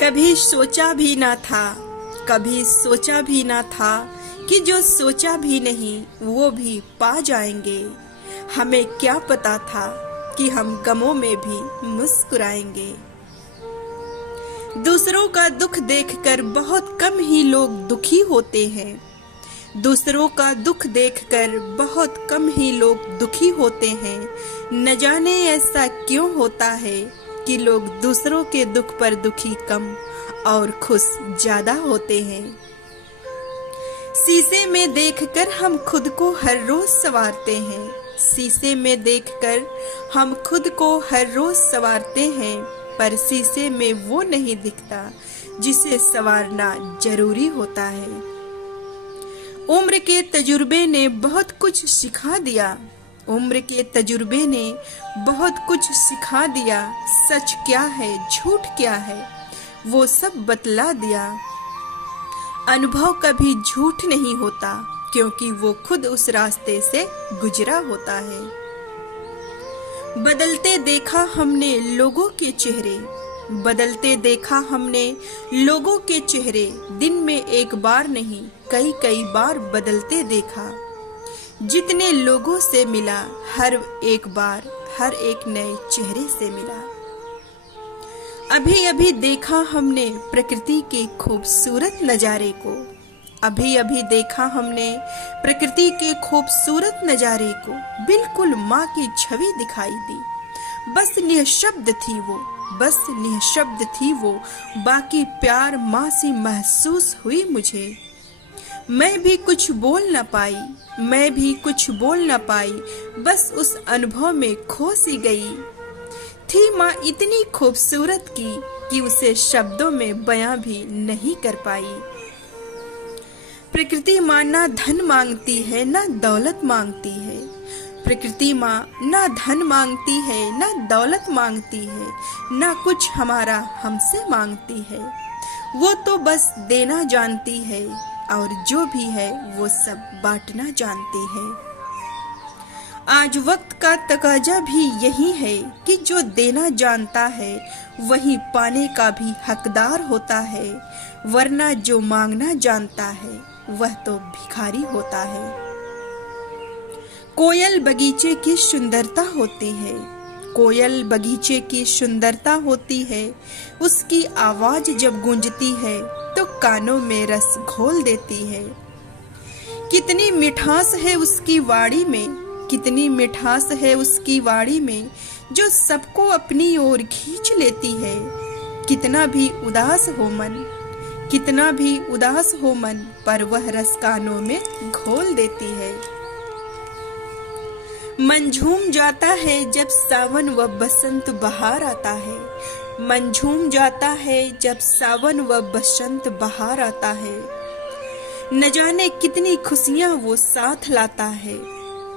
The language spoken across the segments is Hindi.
कभी सोचा भी ना था, कभी सोचा भी ना था कि जो सोचा भी नहीं वो भी पा जाएंगे। हमें क्या पता था कि हम गमों में भी मुस्कुराएंगे। दूसरों का दुख देखकर बहुत कम ही लोग दुखी होते हैं। दूसरों का दुख देखकर बहुत कम ही लोग दुखी होते हैं। न जाने ऐसा क्यों होता है कि लोग दूसरों के दुख पर दुखी कम और खुश ज्यादा होते हैं। शीशे में देखकर हम खुद को हर रोज संवारते हैं। शीशे में देखकर हम खुद को हर रोज संवारते हैं, पर शीशे में वो नहीं दिखता जिसे संवारना जरूरी होता है। उम्र के तजुर्बे ने बहुत कुछ सिखा दिया। उम्र के तजुर्बे ने बहुत कुछ सिखा दिया। सच क्या है, झूठ क्या है, वो सब बतला दिया। अनुभव कभी झूठ नहीं होता, क्योंकि वो खुद उस रास्ते से गुजरा होता है। बदलते देखा हमने लोगों के चेहरे, बदलते देखा हमने लोगों के चेहरे। दिन में एक बार नहीं, कई कई बार बदलते देखा। जितने लोगों से मिला, हर एक बार हर एक नए चेहरे से मिला। अभी अभी देखा हमने प्रकृति के खूबसूरत नजारे को। अभी अभी देखा हमने प्रकृति के खूबसूरत नजारे को। बिल्कुल माँ की छवि दिखाई दी। बस निःशब्द थी वो, बस निःशब्द थी वो। बाकी प्यार माँ सी महसूस हुई मुझे। मैं भी कुछ बोल न पाई, मैं भी कुछ बोल न पाई। बस उस अनुभव में खो सी गई। थी माँ इतनी खूबसूरत कि उसे शब्दों में बयां भी नहीं कर पाई। प्रकृति माँ ना धन मांगती है, ना दौलत मांगती है। प्रकृति माँ ना धन मांगती है, ना दौलत मांगती है, ना कुछ हमारा हमसे मांगती है। वो तो बस देना जानती है, और जो भी है वो सब बांटना जानती है। आज वक्त का तकाजा भी यही है कि जो देना जानता है वही पाने का भी हकदार होता है, वरना जो मांगना जानता है वह तो भिखारी होता है। कोयल बगीचे की सुंदरता होती है, कोयल बगीचे की सुंदरता होती है। उसकी आवाज जब गूंजती है तो कानों में रस घोल देती है। कितनी मिठास है उसकी वाणी में, कितनी मिठास है उसकी वाणी में, जो सबको अपनी ओर खींच लेती है। कितना भी उदास हो मन, कितना भी उदास हो मन, पर वह रस कानों में घोल देती है। मन झूम जाता है जब सावन व बसंत बहार आता है। मन झूम जाता है जब सावन व बसंत बहार आता है। न जाने कितनी खुशियां वो साथ लाता है,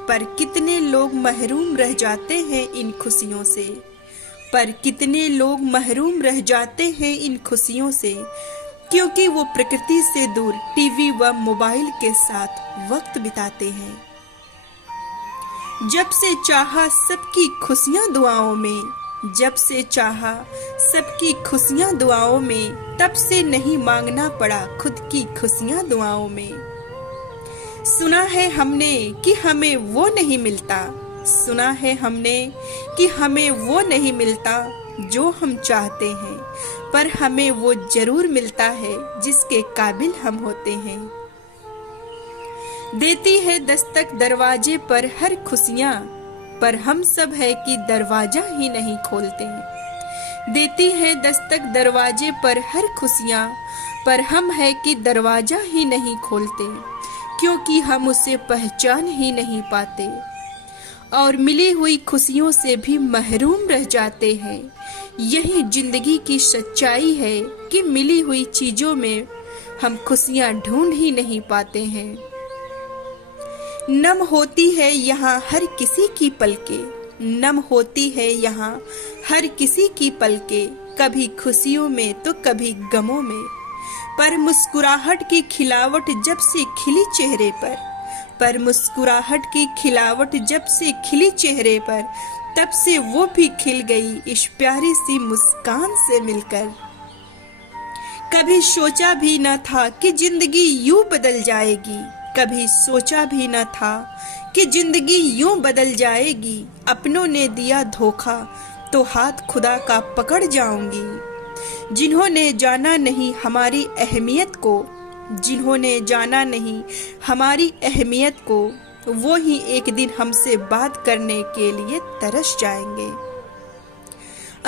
पर कितने लोग महरूम रह जाते हैं इन खुशियों से। पर कितने लोग महरूम रह जाते हैं इन खुशियों से, क्योंकि वो प्रकृति से दूर टीवी व मोबाइल के साथ वक्त बिताते हैं। जब से चाहा सबकी खुशियां दुआओं में, जब से चाहा सबकी खुशियां दुआओं में, तब से नहीं मांगना पड़ा खुद की खुशियां दुआओं में। सुना है हमने कि हमें वो नहीं मिलता, सुना है हमने कि हमें वो नहीं मिलता जो हम चाहते हैं, पर हमें वो जरूर मिलता है जिसके काबिल हम होते हैं। देती है दस्तक दरवाजे पर हर खुशियां, पर हम सब है कि दरवाजा ही नहीं खोलते। देती है दस्तक दरवाजे पर हर खुशियां, पर हम है कि दरवाजा ही नहीं खोलते, क्योंकि हम उसे पहचान ही नहीं पाते और मिली हुई खुशियों से भी महरूम रह जाते हैं। यही जिंदगी की सच्चाई है कि मिली हुई चीजों में हम खुशियां ढूंढ ही नहीं पाते हैं। नम होती है यहाँ हर किसी की पलकें, नम होती है यहाँ हर किसी की पलकें, कभी खुशियों में तो कभी गमों में। पर मुस्कुराहट की खिलावट जब से खिली चेहरे पर मुस्कुराहट की खिलावट जब से खिली चेहरे पर, तब से वो भी खिल गई इस प्यारी सी मुस्कान से मिलकर। कभी सोचा भी न था कि जिंदगी यूं बदल जाएगी, कभी सोचा भी न था कि जिंदगी यूं बदल जाएगी। अपनों ने दिया धोखा तो हाथ खुदा का पकड़ जाऊंगी। जिन्होंने जाना नहीं हमारी अहमियत को, जिन्होंने जाना नहीं हमारी अहमियत को, वो ही एक दिन हमसे बात करने के लिए तरस जाएंगे।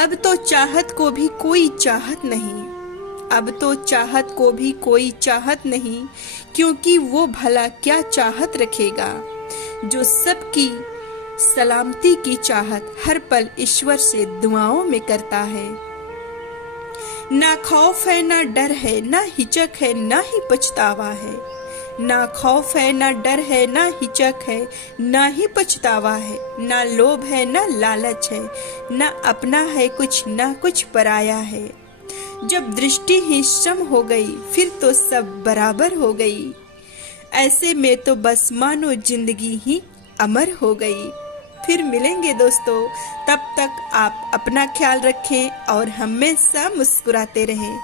अब तो चाहत को भी कोई चाहत नहीं, अब तो चाहत को भी कोई चाहत नहीं, क्योंकि वो भला क्या चाहत रखेगा जो सबकी सलामती की चाहत हर पल ईश्वर से दुआओं में करता है। ना खौफ है ना डर है, ना हिचक है ना ही पछतावा है। ना खौफ है ना डर है, ना हिचक है ना ही पछतावा है। ना लोभ है ना लालच है, ना अपना है कुछ ना कुछ पराया है। जब दृष्टि ही सम हो गई फिर तो सब बराबर हो गई। ऐसे में तो बस मानो जिंदगी ही अमर हो गई। फिर मिलेंगे दोस्तों, तब तक आप अपना ख्याल रखें और हमेशा मुस्कुराते रहें।